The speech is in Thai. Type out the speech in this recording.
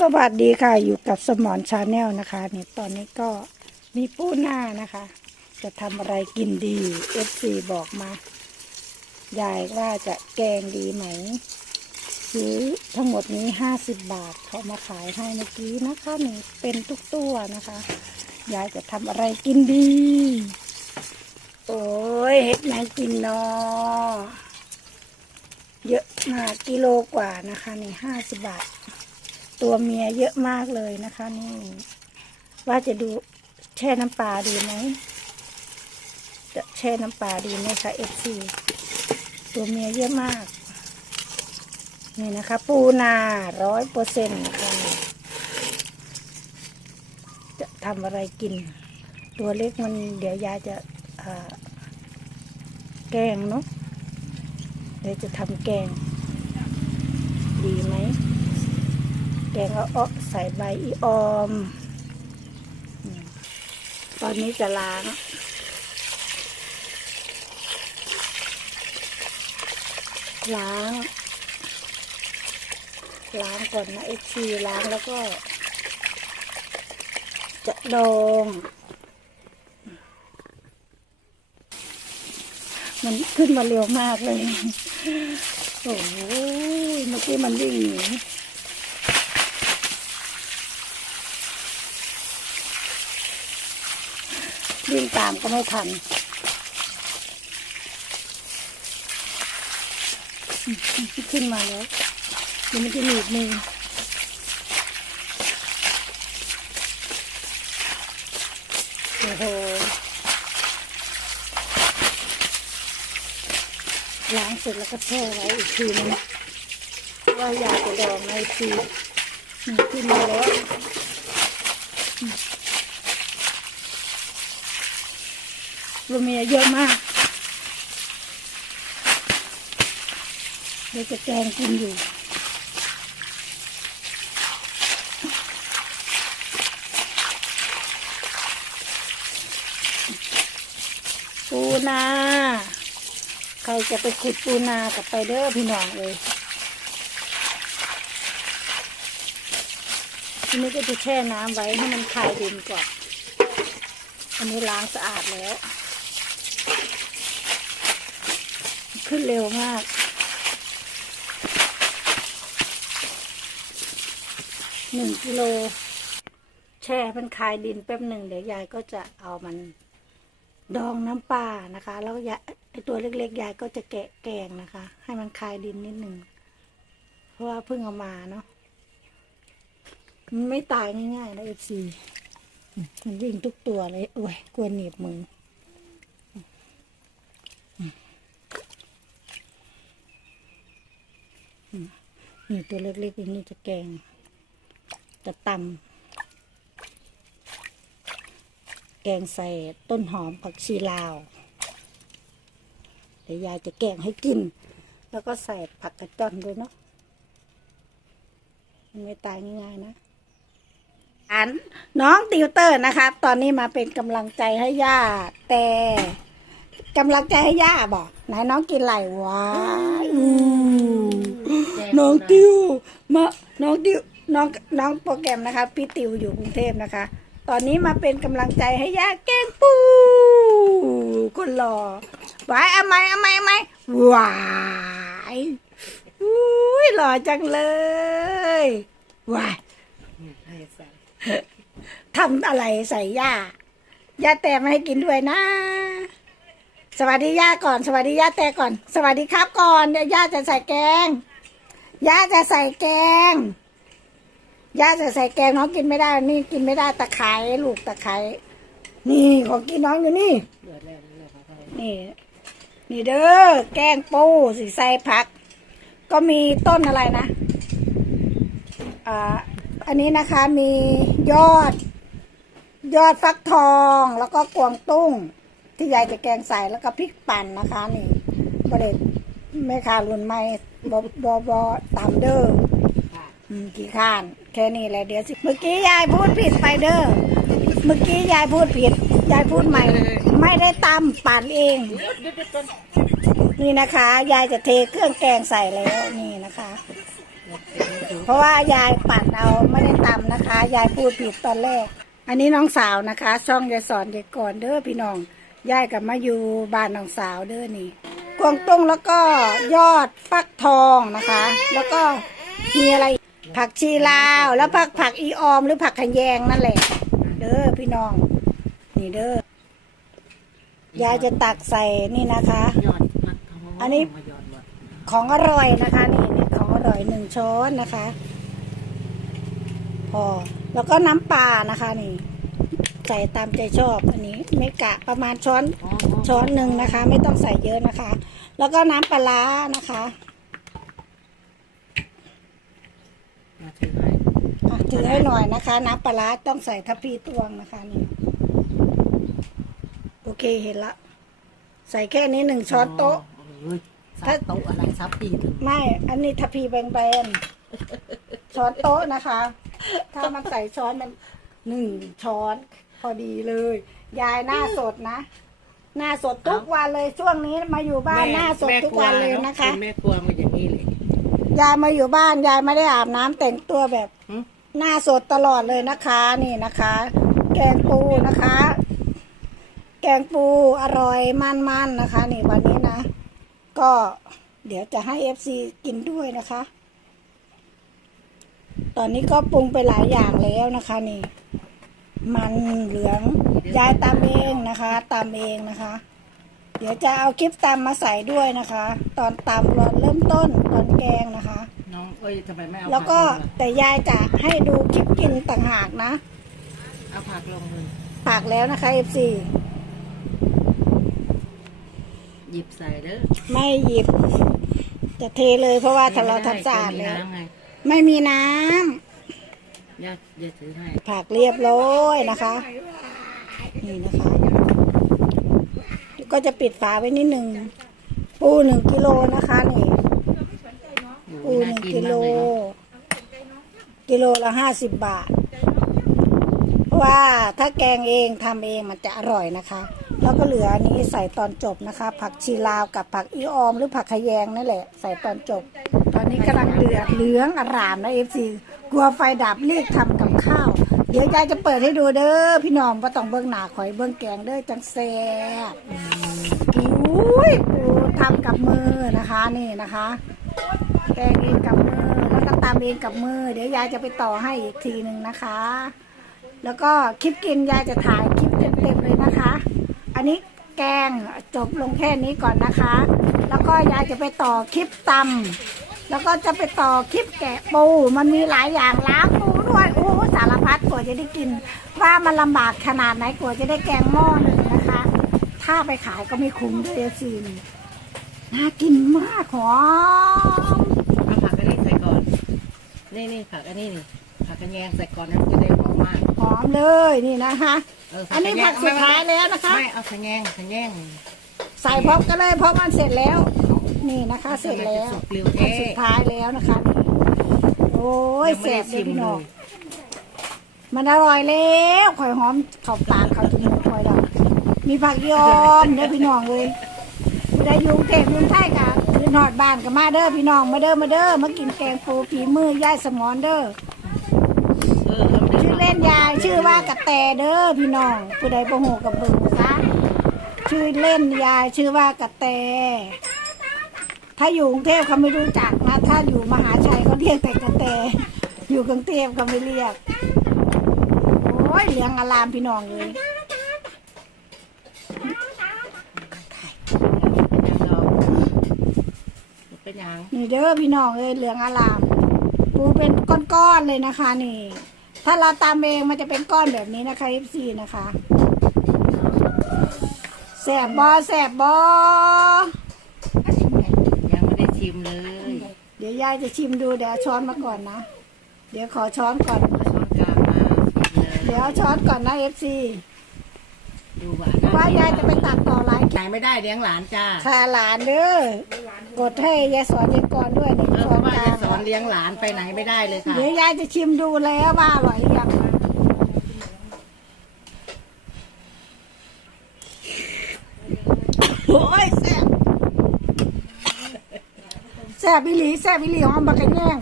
สวัสดีค่ะอยู่กับสมอนชาแนลนะคะนี่ตอนนี้ก็มีปูหน้านะคะ จะทำอะไรกินดีเอฟซีบอกมายายว่าจะแกงดีไหมซื้อทั้งหมดนี้ห้าสิบบาทเขามาขายให้เมื่อกี้นะคะนี่เป็นทุกตัวนะคะยายจะทำอะไรกินดี โอ้ยเห็ดไหนกินนาะเยอะมากกิโลกว่านะคะนี่ห้าสิบบาท ตัวเมียเยอะมากเลยนะคะนี่ว่าจะดูแช่น้ำปลาดีไหมจะแช่น้ำปลาดีไหมคะเอฟซีตัวเมียเยอะมาก นี่นะคะ ปูนาร้อยเปอร์เซ็นต์จะทำอะไรกิน ตัวเล็กมันเดี๋ยวยาจะแกงเนาะเดี๋ยวจะทำแกง ดีไหม แกงเอาเอใส่ใบอีออมอืมตอนนี้จะล้าง ล้าง ล้างก่อนนะเอชีล้างแล้วก็ จะดองมันขึ้นมาเร็วมากเลย โอ้โหเมื่อกี้มันวิ่งหนี วิ่งตามก็ไม่ทันขึ้นมาแล้วเดี๋ยวมันจะหนีบมือโอ้โหล้างเสร็จแล้วก็แช่ไว้อีกทีนึงว่าอยากจะดองในทีนี่ขึ้นมาแล้ว ลูเมียเยอะมากเดี๋ยวจะแกงกินอยู่ ปูนา ใครจะไปขุดปูนากับไปเด้อพี่น้องเลยทีนี้ก็จะแช่น้ำไว้ให้มันคายดินก่อน อันนี้ล้างสะอาดแล้ว ขึ้นเร็วมาก หนึ่งกิโล แช่มันคายดินแป๊บหนึ่งเดี๋ยวยายก็จะเอามันดองน้ำปลานะคะ แล้วยายไอตัวเล็กๆยายก็จะแกะแกงนะคะ ให้มันคายดินนิดหนึ่งเพราะว่าเพิ่งเอามาเนาะมันไม่ตายง่ายๆนะเอฟซีมันวิ่งทุกตัวเลย โอ้ยกลัวหนีบมือ นี่ตัวเล็กๆอย่างนี้จะแกง จะตำแกงใส่ต้นหอมผักชีลาวเดี๋ยวยายจะแกงให้กิน แล้วก็ใส่ผักกระจอนด้วยเนาะมันไม่ตายง่ายๆนะอันน้องติวเตอร์นะครับตอนนี้มาเป็นกำลังใจให้ย่าแต่ กำลังใจให้ย่าบอกไหนน้องกินอะไรวะอืมน้องติวมาน้องติวน้องน้องโปรแกรมนะคะ พี่ติวอยู่กรุงเทพนะคะ ตอนนี้มาเป็นกำลังใจให้ย่าแกล้งปูคนหล่อไหวเอาไหมเอาไหมเอาไหมหวายอุ้ยหล่อจังเลยหวายทำอะไรใส่ย่าย่าแต่มาให้กินด้วยนะส วัสดีย่าก่อน สวัสดีย่าแต่ก่อน สวัสดีครับก่อนเดี๋ยวย่าจะใส่แกง ย่าจะใส่แกง ย่าจะใส่แกงน้องกินไม่ได้ นี่กินไม่ได้ตะไคร้ลูกตะไคร้นี่ของกินน้องอยู่นี่ นี่ นี่เด้อแกงปูสิใส่ผัก ก็มีต้นอะไรนะอ่าอันนี้นะคะมียอด ยอดฟักทองแล้วก็กวางตุ้ง ที่ยายจะแกงใส่แล้วก็พริกปั่นนะคะ นี่บริแม่ค้ารุ่นใหม่บอบอบอตามเด้ออืมกี่ข้านแค่นี้แหละเดี๋ยวสิเมื่อกี้ยายพูดผิดไปเด้อเมื่อกี้ยายพูดผิดยายพูดใหม่ ไม่ได้ตำปั่นเอง นี่นะคะ ยายจะเทเครื่องแกงใส่แล้วนี่นะคะ เพราะว่ายายปั่นเอาไม่ได้ตำนะคะ ยายพูดผิดตอนแรก อันนี้น้องสาวนะคะ ช่องยายสอนเด็กก่อนเด้อพี่น้อง ยายกลับมาอยู่บ้านน้องสาวเด้อนี่กวางตุ้งแล้วก็ยอดฟักทองนะคะ แล้วก็มีอะไร ผักชีลาวแล้วผักผักอีออมหรือผักขะแยงนั่นแหละ เด้อพี่น้อง นี่เด้อยายจะตักใส่นี่นะคะ ยอดพักเขาอันนี้ มายอดหมดของอร่อยนะคะนี่นี่ของอร่อยหนึ่งช้อนนะคะ พอแล้วก็น้ำปลานะคะนี่ ใส่ตามใจชอบอันนี้ไม่กะประมาณช้อนอ๋อช้อนหนึ่งนะคะ ไม่ต้องใส่เยอะนะคะ แล้วก็น้ำปลาร้านะคะมาถือให้อะถือให้หน่อยนะคะ น้ำปลาร้าต้องใส่ทัพพีตวงนะคะนี่โอเคเห็นละ ใส่แค่นี้หนึ่งช้อนโต๊ะเอ้ยซับโต๊ะอะไรซับปีถึงไม่ อันนี้ทัพพีแบนๆช้อนโต๊ะนะคะ ถ้ามันใส่ช้อนมันหนึ่งช้อน พอดีเลย ยายหน้าสดนะ หน้าสดทุกวันเลยช่วงนี้มาอยู่บ้านหน้าสดทุกวันเลยนะคะแม่ครัวมาอย่างนี้เลยยายมาอยู่บ้านยายไม่ได้อาบน้ำแต่งตัวแบบหึหน้าสดตลอดเลยนะคะ นี่นะคะ แกงปูนะคะ แกงปูอร่อยมันๆนะคะ นี่วันนี้นะ ก็เดี๋ยวจะให้เอฟซีกินด้วยนะคะ ตอนนี้ก็ปรุงไปหลายอย่างแล้วนะคะ นี่ มันเหลืองยายตำเองนะคะตำเองนะคะ เดี๋ยวจะเอาคลิปตำมาใส่ด้วยนะคะ ตอนตำตอนเริ่มต้นตอนแกงนะคะ น้องเอ้ยทำไมไม่เอาแล้วก็ผัลงแต่ยายจะให้ดูคลิปกินต่างหากนะเอาผักลงเลยปากแล้วนะคะ FC หยิบใส่เด้อไม่หยิบ จะเทเลยเพราะว่าถ้าเราทำสะอาดมีแล้ว น้ำไงไม่มีน้ำ ย่าย่าถือให้ผักเรียบร้อยนะคะ นี่นะคะ ก็จะปิดฝาไว้นิดหนึ่งปูหนึ่งกิโลนะคะนี่ปูหนึ่งกิโล กิโลละห้าสิบบาท เพราะว่าถ้าแกงเองทำเองมันจะอร่อยนะคะ แล้วก็เหลืออันนี้ใส่ตอนจบนะคะ ผักชีลาวกับผักอีออม หรือผักขยงนั่นแหละ ใส่ตอนจบ ตอนนี้กำลังเดือดเหลืองอร่ามนะเอฟซี กลัวไฟดับเรียกทำกับข้าว เดี๋ยวยายจะเปิดให้ดูเด้อพี่น้องว่าต้องเบื้องหนาข่อยเบื้องแกงเด้อจังแซ่บอุ้ยปูทำกับมือนะคะนี่นะคะแกงเองกับมือแล้วก็ตามเองกับมือ เดี๋ยวยายจะไปต่อให้อีกทีหนึ่งนะคะ แล้วก็คลิปกินยายจะถ่ายคลิปเต็มๆเลยนะคะ อันนี้แกงจบลงแค่นี้ก่อนนะคะ แล้วก็ยายจะไปต่อคลิปตำ แล้วก็จะไปต่อคลิปแกะปู มันมีหลายอย่างล้างปูด้วยโอ้สารพัดกว่าจะได้กิน ว่ามันลำบากขนาดไหนกว่าจะได้แกงหม้อหนึ่งนะคะ ถ้าไปขายก็ไม่คุ้มด้วยซีนน่ากินมากหอมเอาผักอันนี้ใส่ก่อน นี่นี่ผักอันนี้นี่ผักกระแยงใส่ก่อนนะมันจะได้หอมมากหอมเลยนี่นะคะ เอออันนี้ผักสุดท้ายแล้วนะคะ ไม่เอาขะแยงขะแยง ใส่พร้อมกันเลยเพราะมันเสร็จแล้ว นี่นะคะ เสร็จแล้วสุกเร็วอัแท้นสุดท้ายแล้วนะคะนี่โอ้ยยังไม่เสร็ได้จเลชิยมพี่เลน้องยมันอร่อยแล้วข่อยหอมเข่าปากเข่าจมูกข่อยดอกมีผักยอมเด้อพี่น้องเลยผู้ใดอยุงเทพอยุงไทยกะคืนหอดบ้านกับมาเด้อพี่น้องมาเด้อมาเด้อมากินแกงปูฝีมือย่ายสมอนเด้อเออแล้วมันชื่อเล่นยายชื่อว่ากระแตเด้อพี่น้องผู้ใดประหูกับเบิ่งคะชื่อเล่นยายชื่อว่ากระแต ถ้าอยู่กรุงเทพเขาไม่รู้จักนะ ถ้าอยู่มหาชัยเขาเรียกแต่กระแต อยู่กรุงเทพเขาไม่เรียก โอ้ยเหลืองอลามพี่น้องเลยเป็นยังนี่เด้อพี่น้องเอ้ยเหลืองอลามปูเป็นก้อนๆเลยนะคะ นี่ ถ้าเราตามเองมันจะเป็นก้อนแบบนี้นะคะ FC นะคะแสบบอแสบบอยังไม่ได้ ชิมเลย เดี๋ยวยายจะชิมดูเดี๋ยวเอาช้อนมาก่อนนะ เดี๋ยวขอช้อนก่อน เอาช้อนกลางมาชิมเลยเดี๋ยวเอาช้อนก่อนนะ FC ดูหวานว่ายายจะไปตัดต่อหลายคไหนลิปไม่ได้เลี้ยงหลานจ้าชาหลานเด้อกดให้ยายสอนยายกรด้วยหนึ่งเออช้เพอนราะว่ากลาจะงสอนเลี้ยงหลานไปไหนไม่ได้เลยค่ะ เดี๋ยวยายจะชิมดูแล้วว่าอร่อยหรือยังโอ้ย แซ่บแซ่บอีหลีแซ่บอีหลีหอมบักกะแยง